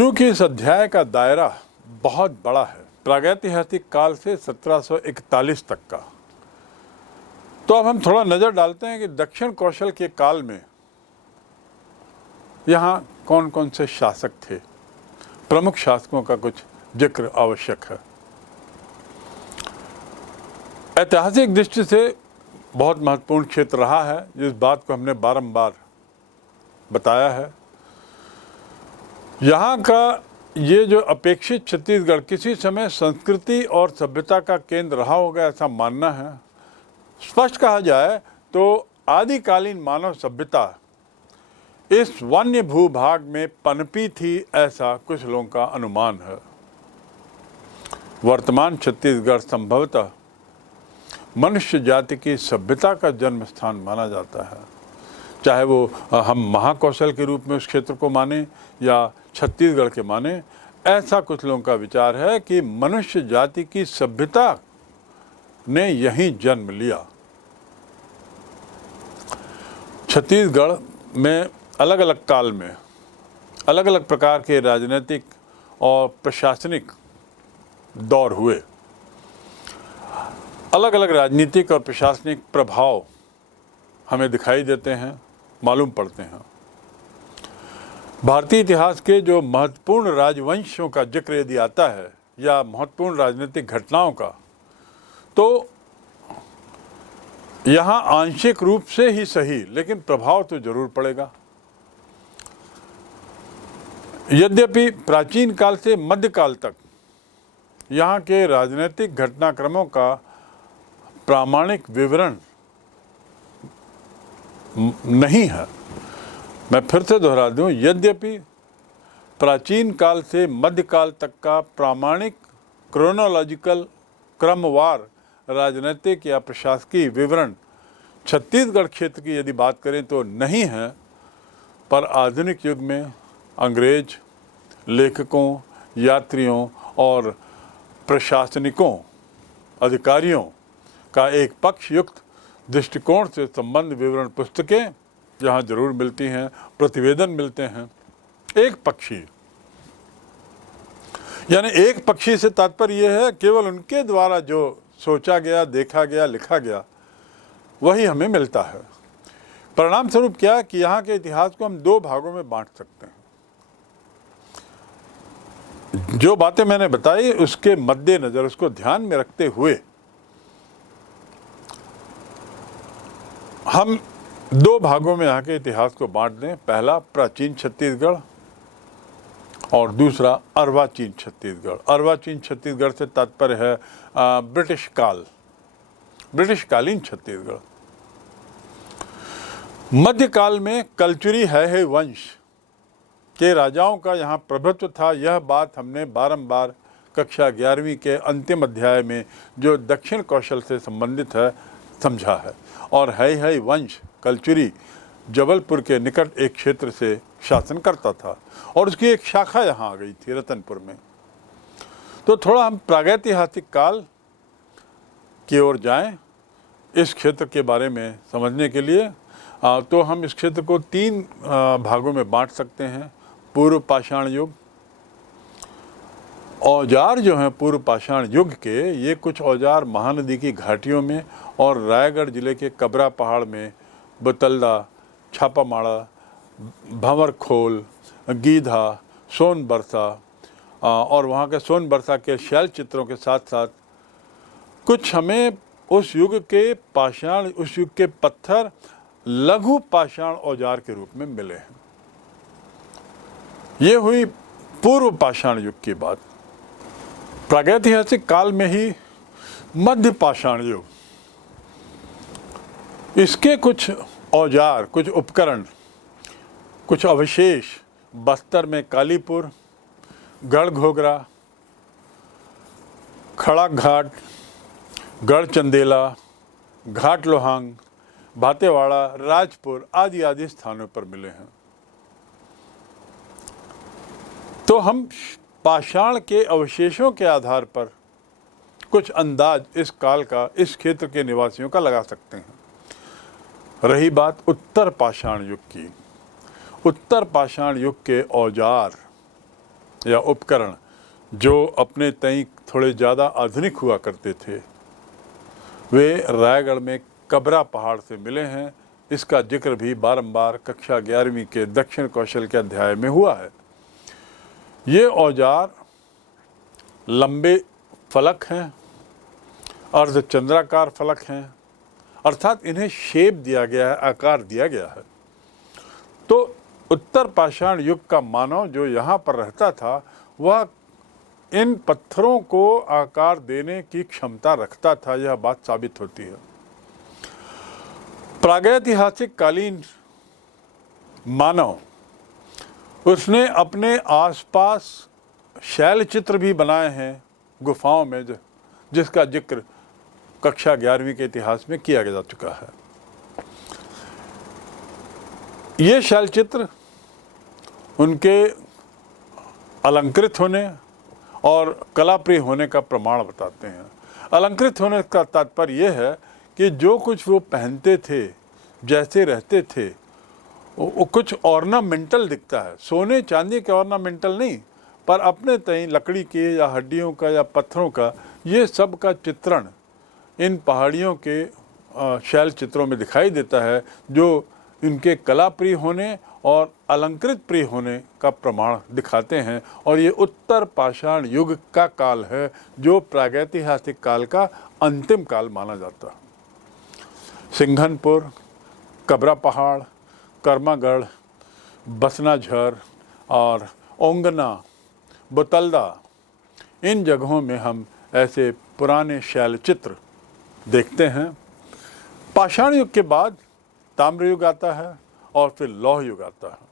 क्योंकि इस अध्याय का दायरा बहुत बड़ा है, प्रागैतिहासिक काल से 1741 तक का, तो अब हम थोड़ा नज़र डालते हैं कि दक्षिण कौशल के काल में यहाँ कौन कौन से शासक थे। प्रमुख शासकों का कुछ जिक्र आवश्यक है। ऐतिहासिक दृष्टि से बहुत महत्वपूर्ण क्षेत्र रहा है, जिस बात को हमने बारंबार बताया है। यहाँ का ये जो अपेक्षित छत्तीसगढ़ किसी समय संस्कृति और सभ्यता का केंद्र रहा होगा, ऐसा मानना है। स्पष्ट कहा जाए तो आदिकालीन मानव सभ्यता इस वन्य भूभाग में पनपी थी, ऐसा कुछ लोगों का अनुमान है। वर्तमान छत्तीसगढ़ संभवतः मनुष्य जाति की सभ्यता का जन्म स्थान माना जाता है, चाहे वो हम महाकौशल के रूप में उस क्षेत्र को माने या छत्तीसगढ़ के माने। ऐसा कुछ लोगों का विचार है कि मनुष्य जाति की सभ्यता ने यहीं जन्म लिया। छत्तीसगढ़ में अलग अलग काल में अलग अलग प्रकार के राजनीतिक और प्रशासनिक दौर हुए। अलग अलग राजनीतिक और प्रशासनिक प्रभाव हमें दिखाई देते हैं, मालूम पड़ते हैं। भारतीय इतिहास के जो महत्वपूर्ण राजवंशों का जिक्र यदि आता है या महत्वपूर्ण राजनीतिक घटनाओं का, तो यहाँ आंशिक रूप से ही सही, लेकिन प्रभाव तो जरूर पड़ेगा। यद्यपि प्राचीन काल से मध्यकाल तक यहाँ के राजनीतिक घटनाक्रमों का प्रामाणिक विवरण नहीं है। मैं फिर से दोहरा दूं, यद्यपि प्राचीन काल से मध्यकाल तक का प्रामाणिक क्रोनोलॉजिकल क्रमवार राजनीतिक या प्रशासकीय विवरण छत्तीसगढ़ क्षेत्र की यदि बात करें तो नहीं है, पर आधुनिक युग में अंग्रेज लेखकों, यात्रियों और प्रशासनिकों, अधिकारियों का एक पक्षयुक्त दृष्टिकोण से संबंध विवरण पुस्तकें यहाँ जरूर मिलती हैं, प्रतिवेदन मिलते हैं। एक पक्षी यानी एक पक्षी से तात्पर्य यह है केवल उनके द्वारा जो सोचा गया, देखा गया, लिखा गया, वही हमें मिलता है। परिणाम स्वरूप क्या कि यहाँ के इतिहास को हम दो भागों में बांट सकते हैं। जो बातें मैंने बताई उसके मद्देनजर, उसको ध्यान में रखते हुए हम दो भागों में यहाँ के इतिहास को बांट दें। पहला प्राचीन छत्तीसगढ़ और दूसरा अर्वाचीन छत्तीसगढ़। अर्वाचीन छत्तीसगढ़ से तात्पर्य है ब्रिटिश काल, ब्रिटिशकालीन छत्तीसगढ़। मध्यकाल में कलचुरी है वंश के राजाओं का यहाँ प्रभुत्व था। यह बात हमने बारंबार कक्षा 11वीं के अंतिम अध्याय में जो दक्षिण कौशल से संबंधित है समझा है। और है वंश कलचुरी जबलपुर के निकट एक क्षेत्र से शासन करता था और उसकी एक शाखा यहाँ आ गई थी रतनपुर में। तो थोड़ा हम प्रागैतिहासिक काल की ओर जाएं इस क्षेत्र के बारे में समझने के लिए। तो हम इस क्षेत्र को तीन भागों में बांट सकते हैं। पूर्व पाषाण युग। औजार जो हैं पूर्व पाषाण युग के, ये कुछ औजार महानदी की घाटियों में और रायगढ़ जिले के कबरा पहाड़ में बतल्दा, छापामाड़ा, भंवरखोल, गीधा, सोनबरसा और वहाँ के सोनबरसा के शैल चित्रों के साथ साथ कुछ हमें उस युग के पाषाण, उस युग के पत्थर लघु पाषाण औजार के रूप में मिले हैं। ये हुई पूर्व पाषाण युग की बात। प्रागैतिहासिक काल में ही मध्य पाषाण युग, इसके कुछ औजार, कुछ उपकरण, कुछ अवशेष बस्तर में कालीपुर, गढ़घोगरा, खड़ा घाट, गढ़चंदेला, घाट लोहांग, भातेवाड़ा, राजपुर आदि आदि स्थानों पर मिले हैं। तो हम पाषाण के अवशेषों के आधार पर कुछ अंदाज इस काल का, इस क्षेत्र के निवासियों का लगा सकते हैं। रही बात उत्तर पाषाण युग की, उत्तर पाषाण युग के औजार या उपकरण जो अपने तय थोड़े ज़्यादा आधुनिक हुआ करते थे, वे रायगढ़ में कबरा पहाड़ से मिले हैं। इसका जिक्र भी बारंबार कक्षा 11वीं के दक्षिण कौशल के अध्याय में हुआ है। ये औजार लंबे फलक हैं, अर्धचंद्राकार फलक हैं, अर्थात इन्हें शेप दिया गया है, आकार दिया गया है। तो उत्तर पाषाण युग का मानव जो यहाँ पर रहता था, वह इन पत्थरों को आकार देने की क्षमता रखता था, यह बात साबित होती है। प्रागैतिहासिक कालीन मानव, उसने अपने आसपास शैल चित्र भी बनाए हैं गुफाओं में, जिसका जिक्र कक्षा 11वीं के इतिहास में किया जा चुका है। ये शैल चित्र उनके अलंकृत होने और कलाप्रिय होने का प्रमाण बताते हैं। अलंकृत होने का तात्पर्य यह है कि जो कुछ वो पहनते थे, जैसे रहते थे, वो कुछ ऑर्नामेंटल दिखता है। सोने चांदी के ऑर्नामेंटल नहीं, पर अपने तय लकड़ी के या हड्डियों का या पत्थरों का, ये सब का चित्रण इन पहाड़ियों के शैल चित्रों में दिखाई देता है, जो इनके कलाप्रिय होने और अलंकृत प्रिय होने का प्रमाण दिखाते हैं। और ये उत्तर पाषाण युग का काल है, जो प्रागैतिहासिक काल का अंतिम काल माना जाता है। सिंघनपुर, कबरा पहाड़, कर्मागढ़, बसनाझर और ओंगना, बुतल्दा, इन जगहों में हम ऐसे पुराने शैल चित्र देखते हैं। पाषाण युग के बाद ताम्र युग आता है और फिर लौह युग आता है।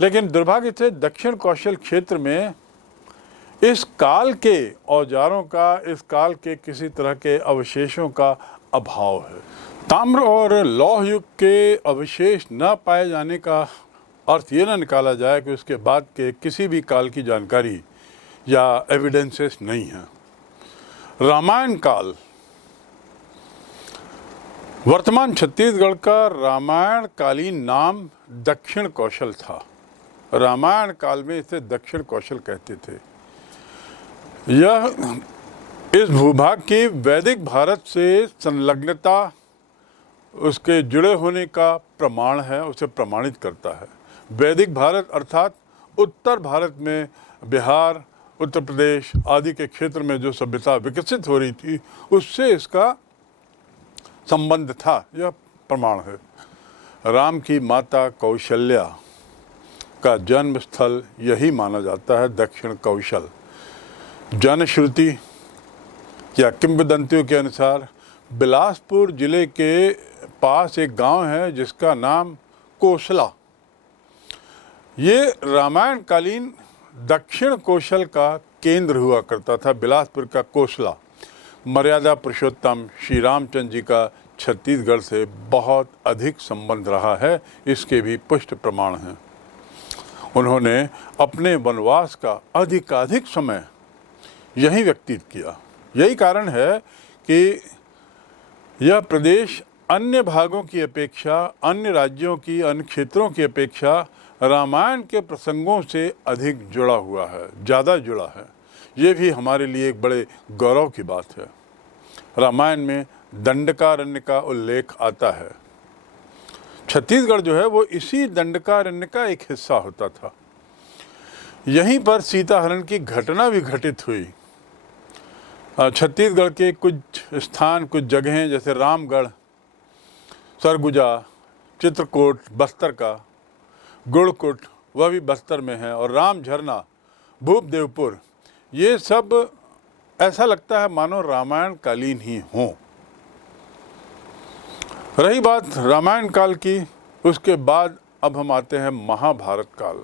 लेकिन दुर्भाग्य से दक्षिण कौशल क्षेत्र में इस काल के औजारों का, इस काल के किसी तरह के अवशेषों का अभाव है। ताम्र और लौह युग के अवशेष न पाए जाने का अर्थ ये ना निकाला जाए कि उसके बाद के किसी भी काल की जानकारी या एविडेंसेस नहीं है। रामायण काल, वर्तमान छत्तीसगढ़ का रामायण कालीन नाम दक्षिण कौशल था। रामायण काल में इसे दक्षिण कौशल कहते थे। यह इस भूभाग की वैदिक भारत से संलग्नता, उसके जुड़े होने का प्रमाण है, उसे प्रमाणित करता है। वैदिक भारत अर्थात उत्तर भारत में बिहार, उत्तर प्रदेश आदि के क्षेत्र में जो सभ्यता विकसित हो रही थी, उससे इसका संबंध था, यह प्रमाण है। राम की माता कौशल्या का जन्म स्थल यही माना जाता है, दक्षिण कौशल। जनश्रुति या किंवदंतियों के अनुसार बिलासपुर जिले के पास एक गांव है जिसका नाम कोसला। ये रामायण कालीन दक्षिण कौशल का केंद्र हुआ करता था। बिलासपुर का कोसला मर्यादा पुरुषोत्तम श्री रामचंद्र जी का छत्तीसगढ़ से बहुत अधिक संबंध रहा है, इसके भी पुष्ट प्रमाण हैं। उन्होंने अपने वनवास का अधिकाधिक समय यहीं व्यतीत किया। यही कारण है कि यह प्रदेश अन्य भागों की अपेक्षा, अन्य राज्यों की, अन्य क्षेत्रों की अपेक्षा रामायण के प्रसंगों से अधिक जुड़ा हुआ है, ज़्यादा जुड़ा है। ये भी हमारे लिए एक बड़े गौरव की बात है। रामायण में दंडकारण्य का उल्लेख आता है। छत्तीसगढ़ जो है वो इसी दंडकारण्य का एक हिस्सा होता था। यहीं पर सीताहरण की घटना भी घटित हुई। छत्तीसगढ़ के कुछ स्थान, कुछ जगहें जैसे रामगढ़, सरगुजा, चित्रकूट बस्तर का, गुड़कुट वह भी बस्तर में है, और राम झरना, भूपदेवपुर, ये सब ऐसा लगता है मानो रामायण कालीन ही हों। रही बात रामायण काल की, उसके बाद अब हम आते हैं महाभारत काल।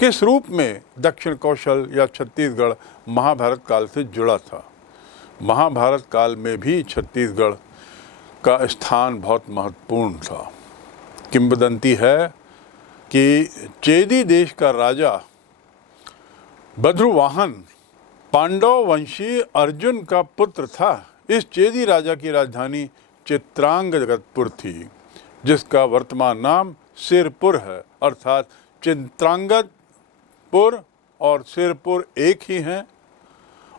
किस रूप में दक्षिण कौशल या छत्तीसगढ़ महाभारत काल से जुड़ा था? महाभारत काल में भी छत्तीसगढ़ का स्थान बहुत महत्वपूर्ण था। किंवदंती है कि चेदी देश का राजा बद्रुवाहन पांडव वंशी अर्जुन का पुत्र था। इस चेदी राजा की राजधानी चित्रांगदपुर थी, जिसका वर्तमान नाम सिरपुर है, अर्थात चित्रांगदपुर और सिरपुर एक ही हैं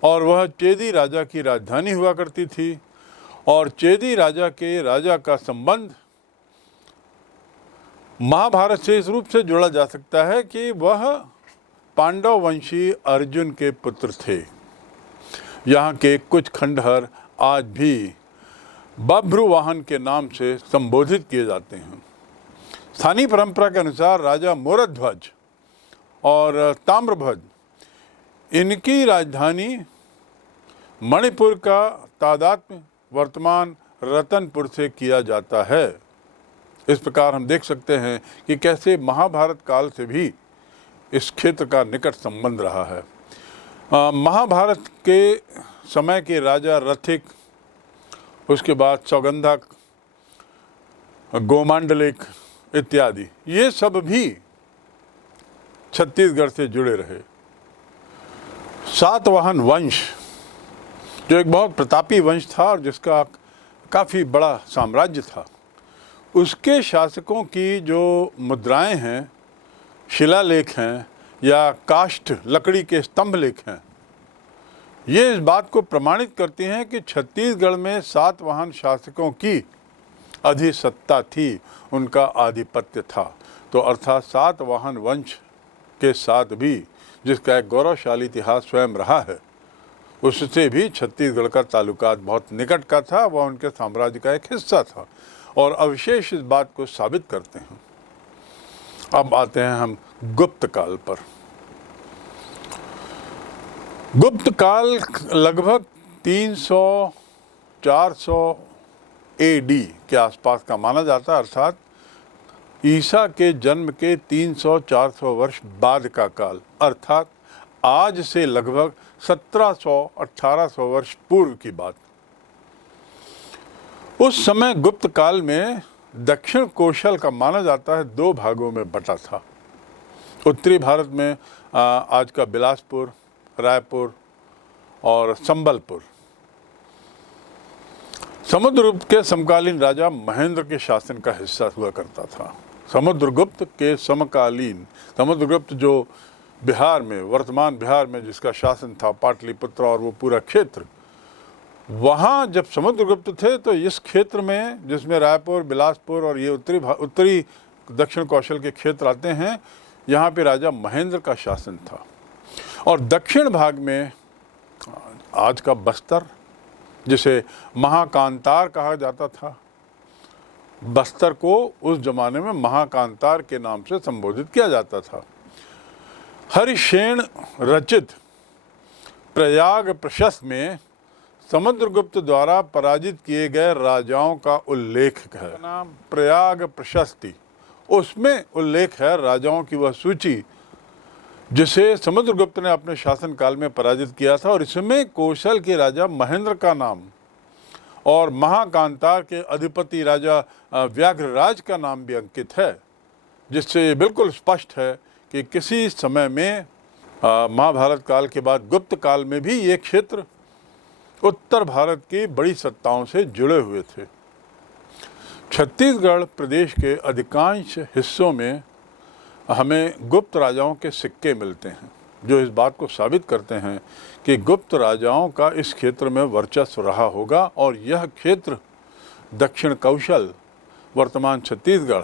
और वह चेदी राजा की राजधानी हुआ करती थी। और चेदी राजा के राजा का संबंध महाभारत से इस रूप से जोड़ा जा सकता है कि वह पांडव वंशी अर्जुन के पुत्र थे। यहाँ के कुछ खंडहर आज भी बभ्रुवाहन के नाम से संबोधित किए जाते हैं। स्थानीय परंपरा के अनुसार राजा मोरध्वज और ताम्रध्वज इनकी राजधानी मणिपुर का तादात्म्य वर्तमान रतनपुर से किया जाता है। इस प्रकार हम देख सकते हैं कि कैसे महाभारत काल से भी इस क्षेत्र का निकट संबंध रहा है। महाभारत के समय के राजा रथिक, उसके बाद सौगंधक, गोमांडलिक इत्यादि, ये सब भी छत्तीसगढ़ से जुड़े रहे। सातवाहन वंश जो एक बहुत प्रतापी वंश था और जिसका काफ़ी बड़ा साम्राज्य था, उसके शासकों की जो मुद्राएं हैं, शिलालेख हैं या काष्ठ लकड़ी के स्तंभ लेख हैं, ये इस बात को प्रमाणित करती हैं कि छत्तीसगढ़ में सातवाहन शासकों की अधिसत्ता थी, उनका आधिपत्य था। तो अर्थात सातवाहन वंश के साथ भी, जिसका एक गौरवशाली इतिहास स्वयं रहा है, उससे भी छत्तीसगढ़ का ताल्लुकात बहुत निकट का था। वह उनके साम्राज्य का एक हिस्सा था और अविशेष इस बात को साबित करते हैं। अब आते हैं हम गुप्त काल पर। गुप्त काल लगभग 300-400 AD के आसपास का माना जाता है, अर्थात ईसा के जन्म के 300-400 वर्ष बाद का काल, अर्थात आज से लगभग 1700-1800 वर्ष पूर्व की बात। उस समय गुप्त काल में दक्षिण कौशल का माना जाता है 2 भागों में बटा था। उत्तरी भारत में आज का बिलासपुर, रायपुर और संबलपुर समुद्रगुप्त के समकालीन राजा महेंद्र के शासन का हिस्सा हुआ करता था। समुद्रगुप्त के समकालीन, समुद्रगुप्त जो बिहार में, वर्तमान बिहार में जिसका शासन था, पाटलिपुत्र और वो पूरा क्षेत्र, वहाँ जब समुद्रगुप्त थे तो इस क्षेत्र में, जिसमें रायपुर, बिलासपुर और ये उत्तरी दक्षिण कौशल के क्षेत्र आते हैं, यहाँ पे राजा महेंद्र का शासन था। और दक्षिण भाग में आज का बस्तर, जिसे महाकांतार कहा जाता था, बस्तर को उस जमाने में महाकांतार के नाम से संबोधित किया जाता था। हरिशेन रचित प्रयाग प्रशस्त में समुद्रगुप्त द्वारा पराजित किए गए राजाओं का उल्लेख है। नाम प्रयाग प्रशस्ति, उसमें उल्लेख है राजाओं की वह सूची जिसे समुद्रगुप्त ने अपने शासनकाल में पराजित किया था, और इसमें कौशल के राजा महेंद्र का नाम और महाकांतार के अधिपति राजा व्याघ्रराज का नाम भी अंकित है, जिससे ये बिल्कुल स्पष्ट है कि किसी समय में महाभारत काल के बाद गुप्त काल में भी ये क्षेत्र उत्तर भारत की बड़ी सत्ताओं से जुड़े हुए थे। छत्तीसगढ़ प्रदेश के अधिकांश हिस्सों में हमें गुप्त राजाओं के सिक्के मिलते हैं, जो इस बात को साबित करते हैं कि गुप्त राजाओं का इस क्षेत्र में वर्चस्व रहा होगा और यह क्षेत्र दक्षिण कौशल, वर्तमान छत्तीसगढ़,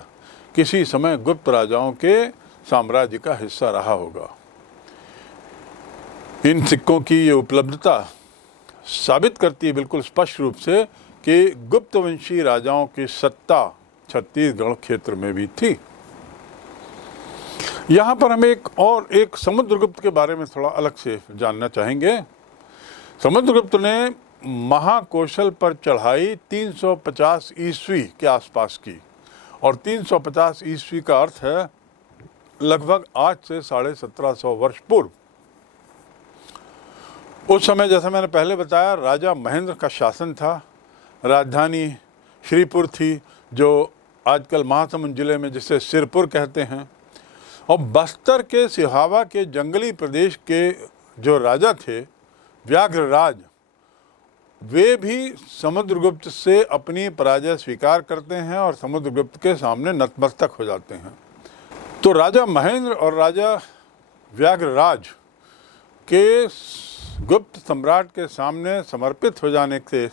किसी समय गुप्त राजाओं के साम्राज्य का हिस्सा रहा होगा। इन सिक्कों की ये उपलब्धता साबित करती है बिल्कुल स्पष्ट रूप से कि गुप्तवंशी राजाओं की सत्ता छत्तीसगढ़ क्षेत्र में भी थी। यहाँ पर हम एक समुद्रगुप्त के बारे में थोड़ा अलग से जानना चाहेंगे। समुद्रगुप्त ने महाकौशल पर चढ़ाई 350 ईस्वी के आसपास की, और 350 ईस्वी का अर्थ है लगभग आज से 1750 वर्ष पूर्व। उस समय, जैसा मैंने पहले बताया, राजा महेंद्र का शासन था। राजधानी श्रीपुर थी, जो आजकल महासमुंद जिले में जिसे सिरपुर कहते हैं। और बस्तर के सिहावा के जंगली प्रदेश के जो राजा थे, व्याघ्रराज, वे भी समुद्रगुप्त से अपनी पराजय स्वीकार करते हैं और समुद्रगुप्त के सामने नतमस्तक हो जाते हैं। तो राजा महेंद्र और राजा व्याघ्रराज के गुप्त सम्राट के सामने समर्पित हो जाने से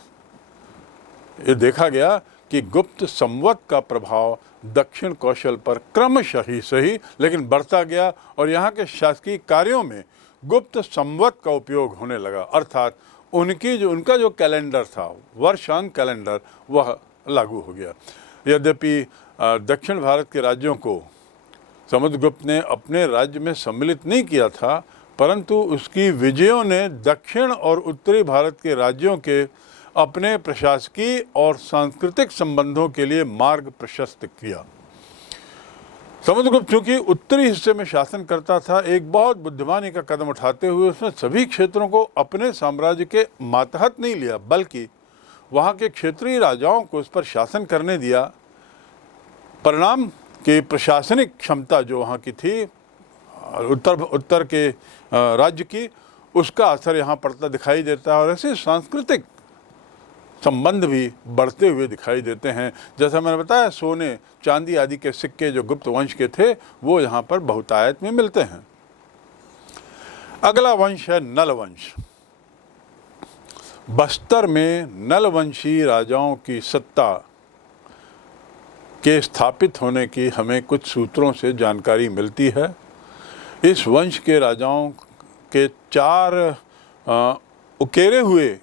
ये देखा गया कि गुप्त संवत का प्रभाव दक्षिण कौशल पर क्रमशः ही सही लेकिन बढ़ता गया और यहाँ के शासकीय कार्यों में गुप्त संवत का उपयोग होने लगा, अर्थात उनका जो कैलेंडर था, वर्षांक कैलेंडर, वह लागू हो गया। यद्यपि दक्षिण भारत के राज्यों को समुद्रगुप्त ने अपने राज्य में सम्मिलित नहीं किया था, परंतु उसकी विजयों ने दक्षिण और उत्तरी भारत के राज्यों के अपने प्रशासकीय और सांस्कृतिक संबंधों के लिए मार्ग प्रशस्त किया। समुद्रगुप्त चूंकि उत्तरी हिस्से में शासन करता था, एक बहुत बुद्धिमानी का कदम उठाते हुए उसने सभी क्षेत्रों को अपने साम्राज्य के मातहत नहीं लिया, बल्कि वहाँ के क्षेत्रीय राजाओं को उस पर शासन करने दिया। परिणाम की प्रशासनिक क्षमता जो वहाँ की थी उत्तर के राज्य की, उसका असर यहाँ पड़ता दिखाई देता है और ऐसे सांस्कृतिक संबंध भी बढ़ते हुए दिखाई देते हैं। जैसा मैंने बताया, सोने चांदी आदि के सिक्के जो गुप्त वंश के थे वो यहाँ पर बहुतायत में मिलते हैं। अगला वंश है नल वंश। बस्तर में नल वंशी राजाओं की सत्ता के स्थापित होने की हमें कुछ सूत्रों से जानकारी मिलती है। इस वंश के राजाओं के 4 उकेरे हुए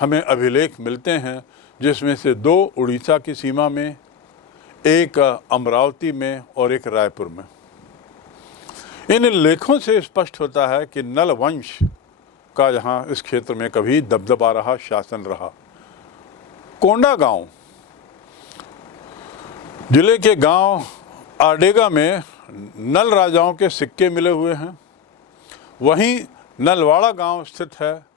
हमें अभिलेख मिलते हैं, जिसमें से 2 उड़ीसा की सीमा में, एक अमरावती में और एक रायपुर में। इन लेखों से स्पष्ट होता है कि नल वंश का यहाँ इस क्षेत्र में कभी दबदबा रहा, शासन रहा। कोंडागांव जिले के गांव आडेगा में नल राजाओं के सिक्के मिले हुए हैं। वहीं नलवाड़ा गांव स्थित है।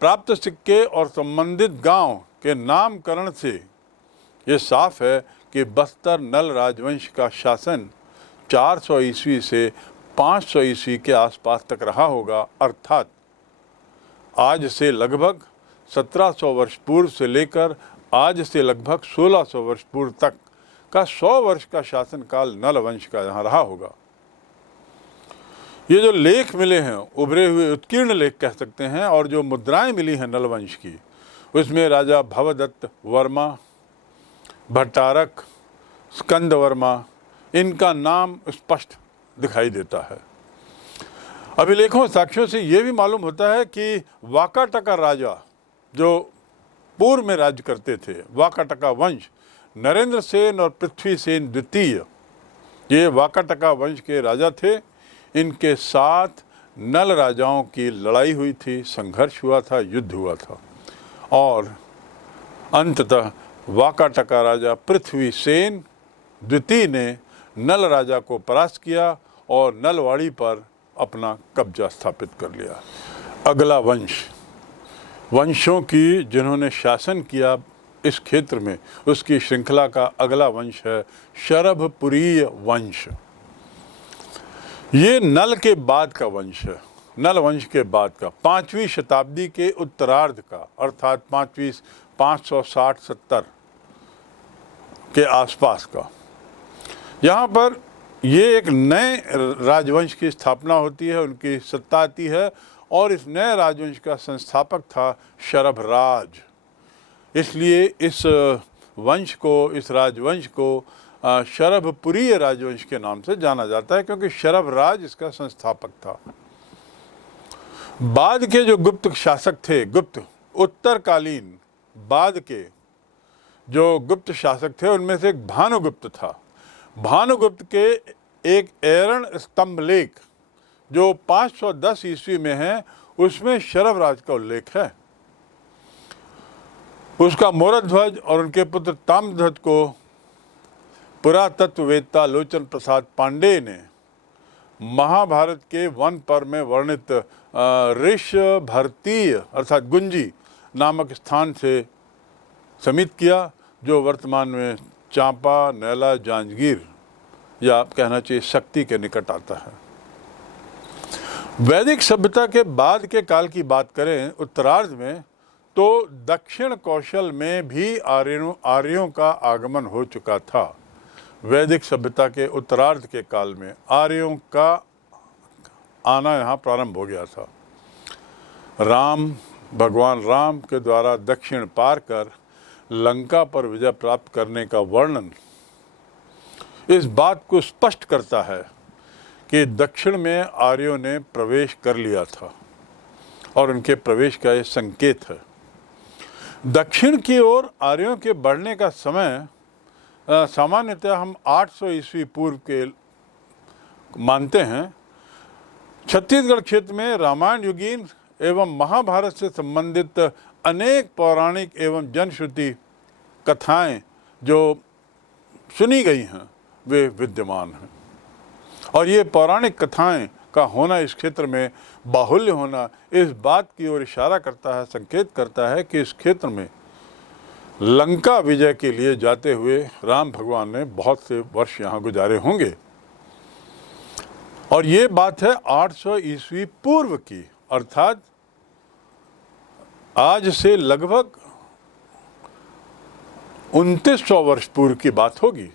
प्राप्त सिक्के और संबंधित गांव के नामकरण से ये साफ है कि बस्तर नल राजवंश का शासन 400 ईस्वी से 500 ईस्वी के आसपास तक रहा होगा, अर्थात आज से लगभग 1700 वर्ष पूर्व से लेकर आज से लगभग 1600 वर्ष पूर्व तक का 100 वर्ष का शासनकाल नल वंश का यहाँ रहा होगा। ये जो लेख मिले हैं, उभरे हुए उत्कीर्ण लेख कह सकते हैं, और जो मुद्राएं मिली हैं नल वंश की, उसमें राजा भवदत्त वर्मा, भट्टारक, स्कंद वर्मा, इनका नाम स्पष्ट दिखाई देता है। अभिलेखों साक्ष्यों से ये भी मालूम होता है कि वाकाटका राजा जो पूर्व में राज्य करते थे, वाकाटका वंश, नरेंद्र सेन और पृथ्वी सेन द्वितीय, ये वाकाटका वंश के राजा थे। इनके साथ नल राजाओं की लड़ाई हुई थी, संघर्ष हुआ था, युद्ध हुआ था, और अंततः वाकाटका राजा पृथ्वी सेन द्वितीय ने नल राजा को परास्त किया और नलवाड़ी पर अपना कब्जा स्थापित कर लिया। अगला वंश, वंशों की जिन्होंने शासन किया इस क्षेत्र में, उसकी श्रृंखला का अगला वंश है शरभपुरीय वंश। ये नल के बाद का वंश है, नल वंश के बाद का, 5वीं शताब्दी के उत्तरार्ध का, अर्थात 560-70 के आसपास का। यहाँ पर ये एक नए राजवंश की स्थापना होती है, उनकी सत्ता आती है, और इस नए राजवंश का संस्थापक था शरभराज। इसलिए इस वंश को, इस राजवंश को शरभपुरीय राजवंश के नाम से जाना जाता है, क्योंकि शरभराज इसका संस्थापक था। बाद के जो गुप्त शासक थे, गुप्त उत्तरकालीन बाद के जो गुप्त शासक थे, उनमें से एक भानुगुप्त था। भानुगुप्त के एक एरण स्तंभ लेख जो 510 ईस्वी में है, उसमें शरभराज का उल्लेख है। उसका मोरध्वज और उनके पुत्र ताम्रध्वज को पुरातत्ववेत्ता लोचन प्रसाद पांडे ने महाभारत के वन पर्व में वर्णित ऋषभर्तीय अर्थात गुंजी नामक स्थान से समित किया, जो वर्तमान में चांपा, नैला, जांजगीर या आप कहना चाहिए शक्ति के निकट आता है। वैदिक सभ्यता के बाद के काल की बात करें उत्तरार्ध में, तो दक्षिण कौशल में भी आर्यों का आगमन हो चुका था। वैदिक सभ्यता के उत्तरार्ध के काल में आर्यों का आना यहाँ प्रारंभ हो गया था। भगवान राम के द्वारा दक्षिण पार कर लंका पर विजय प्राप्त करने का वर्णन इस बात को स्पष्ट करता है कि दक्षिण में आर्यों ने प्रवेश कर लिया था और उनके प्रवेश का यह संकेत है। दक्षिण की ओर आर्यों के बढ़ने का समय सामान्यतः हम 800 ईस्वी पूर्व के मानते हैं। छत्तीसगढ़ क्षेत्र में रामायण युगीन एवं महाभारत से संबंधित अनेक पौराणिक एवं जनश्रुति कथाएं जो सुनी गई हैं वे विद्यमान हैं, और ये पौराणिक कथाएं का होना इस क्षेत्र में बाहुल्य होना इस बात की ओर इशारा करता है, संकेत करता है कि इस क्षेत्र में लंका विजय के लिए जाते हुए राम भगवान ने बहुत से वर्ष यहाँ गुजारे होंगे। और ये बात है 800 ईस्वी पूर्व की, अर्थात आज से लगभग 2900 वर्ष पूर्व की बात होगी।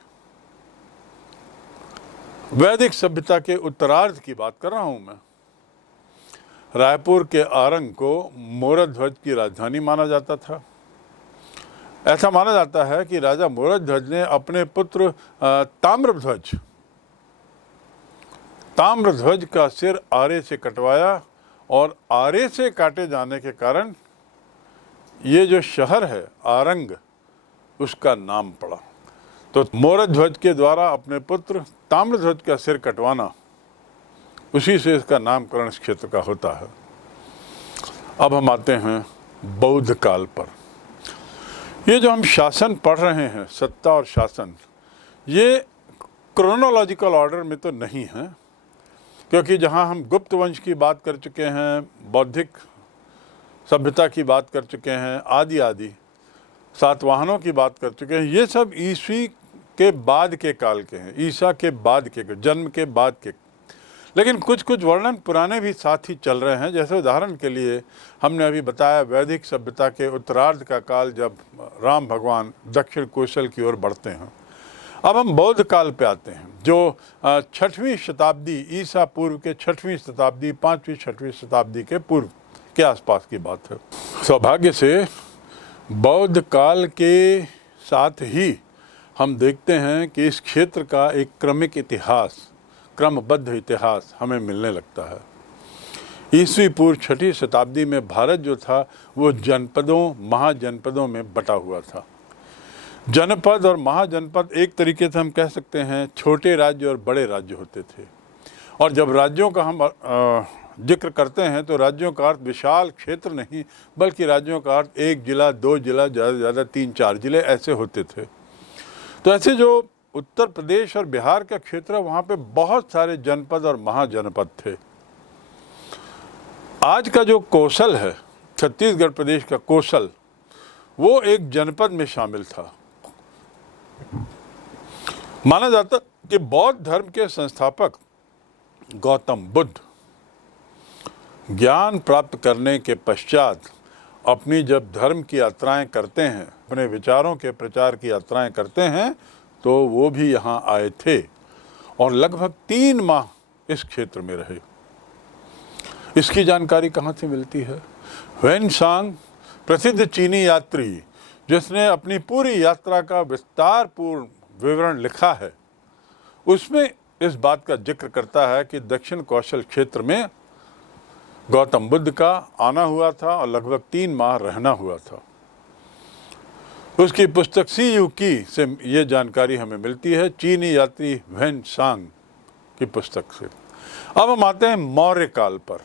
वैदिक सभ्यता के उत्तरार्ध की बात कर रहा हूं मैं। रायपुर के आरंग को मोरध्वज की राजधानी माना जाता था। ऐसा माना जाता है कि राजा मोरध्वज ने अपने पुत्र ताम्रध्वज का सिर आरे से कटवाया और आरे से काटे जाने के कारण ये जो शहर है आरंग उसका नाम पड़ा। तो मोरध्वज के द्वारा अपने पुत्र ताम्रध्वज का सिर कटवाना, उसी से इसका नामकरण इस क्षेत्र का होता है। अब हम आते हैं बौद्ध काल पर। ये जो हम शासन पढ़ रहे हैं, सत्ता और शासन, ये क्रोनोलॉजिकल ऑर्डर में तो नहीं है, क्योंकि जहाँ हम गुप्त वंश की बात कर चुके हैं, बौद्धिक सभ्यता की बात कर चुके हैं, आदि सातवाहनों की बात कर चुके हैं, ये सब ईस्वी के बाद के काल के हैं, ईसा के बाद के, जन्म के बाद के। लेकिन कुछ कुछ वर्णन पुराने भी साथ ही चल रहे हैं। जैसे उदाहरण के लिए हमने अभी बताया वैदिक सभ्यता के उत्तरार्ध का काल, जब राम भगवान दक्षिण कौशल की ओर बढ़ते हैं। अब हम बौद्ध काल पे आते हैं, जो 6वीं शताब्दी, ईसा पूर्व के 6वीं शताब्दी, 5वीं 6वीं शताब्दी के पूर्व के आसपास की बात है। सौभाग्य से बौद्ध काल के साथ ही हम देखते हैं कि इस क्षेत्र का एक क्रमिक इतिहास, क्रमबद्ध इतिहास हमें मिलने लगता है। ईस्वी पूर्व 6वीं शताब्दी में भारत जो था वो जनपदों, महाजनपदों में बटा हुआ था। जनपद और महाजनपद एक तरीके से हम कह सकते हैं छोटे राज्य और बड़े राज्य होते थे। और जब राज्यों का हम जिक्र करते हैं तो राज्यों का अर्थ विशाल क्षेत्र नहीं, बल्कि राज्यों का अर्थ 1 जिला, 2 जिला, ज़्यादा से ज़्यादा 3-4 जिले ऐसे होते थे। तो ऐसे जो उत्तर प्रदेश और बिहार का क्षेत्र है, वहाँ पे बहुत सारे जनपद और महाजनपद थे। आज का जो कौशल है, छत्तीसगढ़ प्रदेश का कौशल, वो एक जनपद में शामिल था। माना जाता कि बौद्ध धर्म के संस्थापक गौतम बुद्ध ज्ञान प्राप्त करने के पश्चात अपनी जब धर्म की यात्राएं करते हैं, अपने विचारों के प्रचार की यात्राएं करते हैं, तो वो भी यहाँ आए थे और लगभग 3 माह इस क्षेत्र में रहे। इसकी जानकारी कहाँ से मिलती है? ह्वेनसांग, प्रसिद्ध चीनी यात्री, जिसने अपनी पूरी यात्रा का विस्तारपूर्ण विवरण लिखा है, उसमें इस बात का जिक्र करता है कि दक्षिण कौशल क्षेत्र में गौतम बुद्ध का आना हुआ था और लगभग 3 माह रहना हुआ था। उसकी पुस्तक सी यू की से ये जानकारी हमें मिलती है, चीनी यात्री ह्वेनसांग की पुस्तक से। अब हम आते हैं मौर्य काल पर,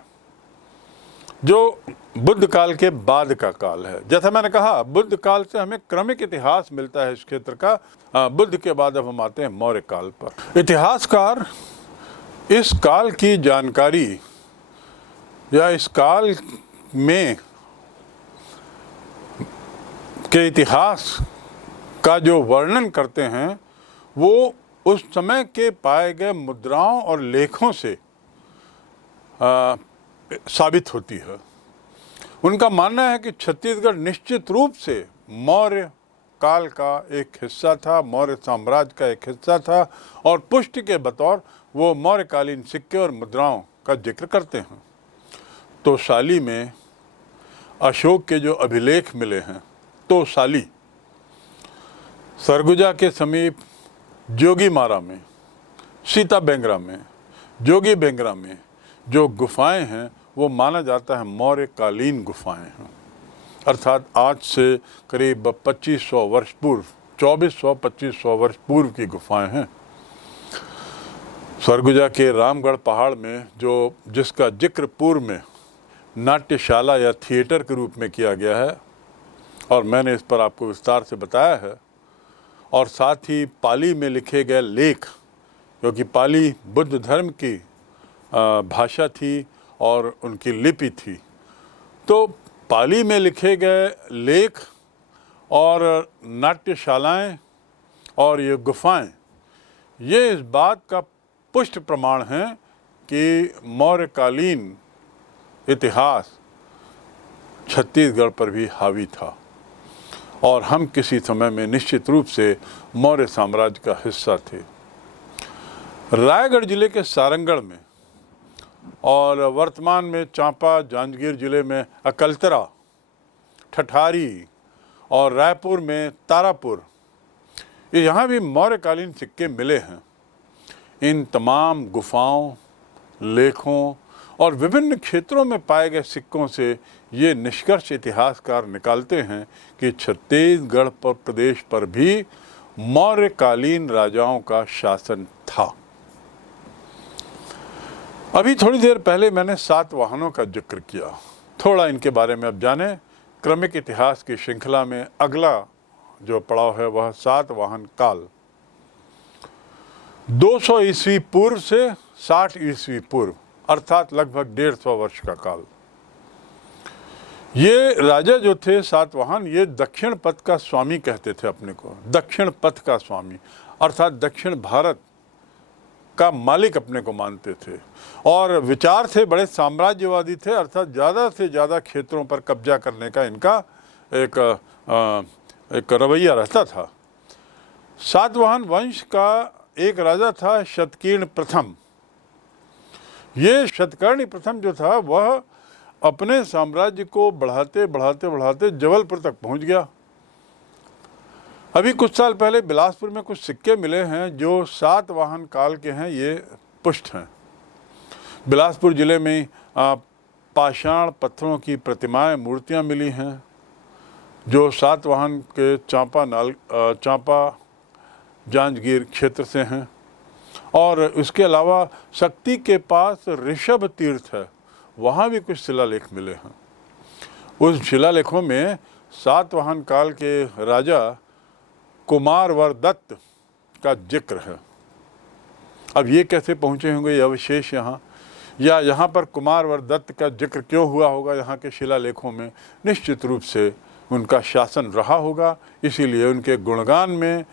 जो बुद्ध काल के बाद का काल है। जैसा मैंने कहा, बुद्ध काल से हमें क्रमिक इतिहास मिलता है इस क्षेत्र का। बुद्ध के बाद अब हम आते हैं मौर्य काल पर। इतिहासकार इस काल की जानकारी या इस काल में के इतिहास का जो वर्णन करते हैं, वो उस समय के पाए गए मुद्राओं और लेखों से साबित होती है। उनका मानना है कि छत्तीसगढ़ निश्चित रूप से मौर्य काल का एक हिस्सा था, मौर्य साम्राज्य का एक हिस्सा था, और पुष्टि के बतौर वो मौर्यकालीन सिक्के और मुद्राओं का जिक्र करते हैं तोशाली में अशोक के जो अभिलेख मिले हैं, तोशाली सरगुजा के समीप जोगीमारा में, सीता बेंगरा में, जोगी बेंगरा में जो गुफाएं हैं वो माना जाता है मौर्य कालीन गुफाएं हैं, अर्थात आज से करीब 2500 वर्ष पूर्व, 2400-2500 वर्ष पूर्व की गुफाएं हैं। सरगुजा के रामगढ़ पहाड़ में जो जिसका जिक्र पूर्व में नाट्यशाला या थिएटर के रूप में किया गया है और मैंने इस पर आपको विस्तार से बताया है, और साथ ही पाली में लिखे गए लेख, क्योंकि पाली बुद्ध धर्म की भाषा थी और उनकी लिपि थी, तो पाली में लिखे गए लेख और नाट्यशालाएं और ये गुफाएं, ये इस बात का पुष्ट प्रमाण हैं कि मौर्यकालीन इतिहास छत्तीसगढ़ पर भी हावी था और हम किसी समय में निश्चित रूप से मौर्य साम्राज्य का हिस्सा थे। रायगढ़ जिले के सारंगढ़ में और वर्तमान में चांपा जांजगीर जिले में अकलतरा, ठठारी और रायपुर में तारापुर, यहाँ भी मौर्यकालीन सिक्के मिले हैं। इन तमाम गुफाओं, लेखों और विभिन्न क्षेत्रों में पाए गए सिक्कों से ये निष्कर्ष इतिहासकार निकालते हैं कि छत्तीसगढ़ पर प्रदेश पर भी मौर्यकालीन राजाओं का शासन था। अभी थोड़ी देर पहले मैंने 7 वाहनों का जिक्र किया, थोड़ा इनके बारे में अब जाने। क्रमिक इतिहास की श्रृंखला में अगला जो पड़ाव है वह 7 वाहन काल, 200 ईस्वी पूर्व से 60 ईस्वी पूर्व, अर्थात लगभग 150 वर्ष का काल। ये राजा जो थे सातवाहन, ये दक्षिण पथ का स्वामी कहते थे अपने को, दक्षिण पथ का स्वामी, अर्थात दक्षिण भारत का मालिक अपने को मानते थे और विचार थे बड़े साम्राज्यवादी थे, अर्थात ज़्यादा से ज़्यादा क्षेत्रों पर कब्जा करने का इनका एक रवैया रहता था। सातवाहन वंश का एक राजा था शतकीर्ण प्रथम। ये शतकर्णी प्रथम जो था वह अपने साम्राज्य को बढ़ाते बढ़ाते बढ़ाते जबलपुर तक पहुंच गया। अभी कुछ साल पहले बिलासपुर में कुछ सिक्के मिले हैं जो सातवाहन काल के हैं, ये पुष्ट हैं। बिलासपुर जिले में पाषाण पत्थरों की प्रतिमाएं, मूर्तियां मिली हैं जो सातवाहन के चांपा जांजगीर क्षेत्र से हैं। और इसके अलावा शक्ति के पास ऋषभ तीर्थ है, वहाँ भी कुछ शिलालेख मिले हैं। उस शिलालेखों में सातवाहन काल के राजा कुमारवर दत्त का जिक्र है। अब ये कैसे पहुँचे होंगे ये अवशेष यहाँ, या यहाँ पर कुमारवर दत्त का जिक्र क्यों हुआ होगा यहाँ के शिलालेखों में? निश्चित रूप से उनका शासन रहा होगा, इसीलिए उनके गुणगान में,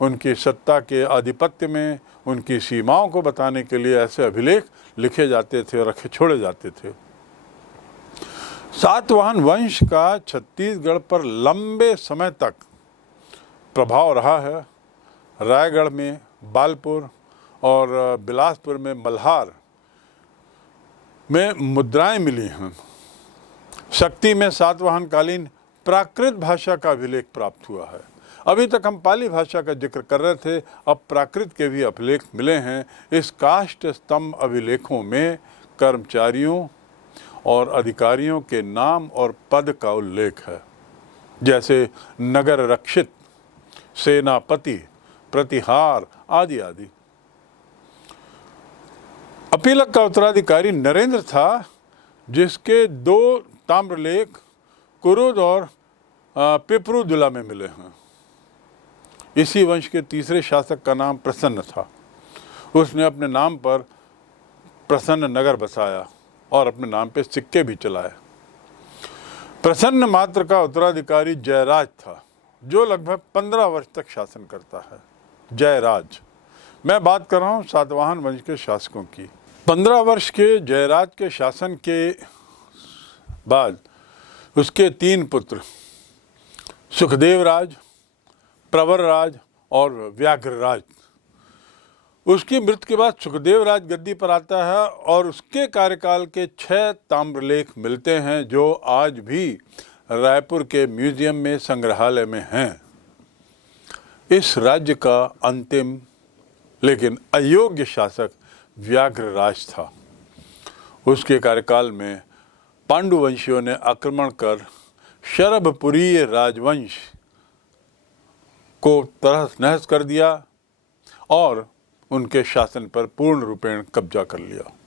उनकी सत्ता के आधिपत्य में, उनकी सीमाओं को बताने के लिए ऐसे अभिलेख लिखे जाते थे और छोड़े जाते थे। सातवाहन वंश का छत्तीसगढ़ पर लंबे समय तक प्रभाव रहा है। रायगढ़ में बालपुर और बिलासपुर में मल्हार में मुद्राएं मिली हैं। शक्ति में सातवाहन कालीन प्राकृत भाषा का अभिलेख प्राप्त हुआ है। अभी तक हम पाली भाषा का जिक्र कर रहे थे, अब प्राकृत के भी अभिलेख मिले हैं। इस काष्ठ स्तंभ अभिलेखों में कर्मचारियों और अधिकारियों के नाम और पद का उल्लेख है, जैसे नगर रक्षित, सेनापति, प्रतिहार आदि आदि। अपीलक का उत्तराधिकारी नरेंद्र था, जिसके 2 ताम्रलेख कुरुद और पिपरुदुला में मिले हैं। इसी वंश के तीसरे शासक का नाम प्रसन्न था। उसने अपने नाम पर प्रसन्न नगर बसाया और अपने नाम पे सिक्के भी चलाए। प्रसन्न मात्र का उत्तराधिकारी जयराज था, जो लगभग 15 वर्ष तक शासन करता है। जयराज, मैं बात कर रहा हूँ सातवाहन वंश के शासकों की। 15 वर्ष के जयराज के शासन के बाद उसके 3 पुत्र सुखदेव राज, प्रवर राज और व्याघ्र राज, उसकी मृत्यु के बाद सुखदेव राज गद्दी पर आता है और उसके कार्यकाल के 6 ताम्रलेख मिलते हैं जो आज भी रायपुर के म्यूजियम में संग्रहालय में हैं। इस राज्य का अंतिम लेकिन अयोग्य शासक व्याघ्रराज था। उसके कार्यकाल में पांडुवंशियों ने आक्रमण कर शरभपुरीय राजवंश को तहस नहस कर दिया और उनके शासन पर पूर्ण रूपेण कब्जा कर लिया।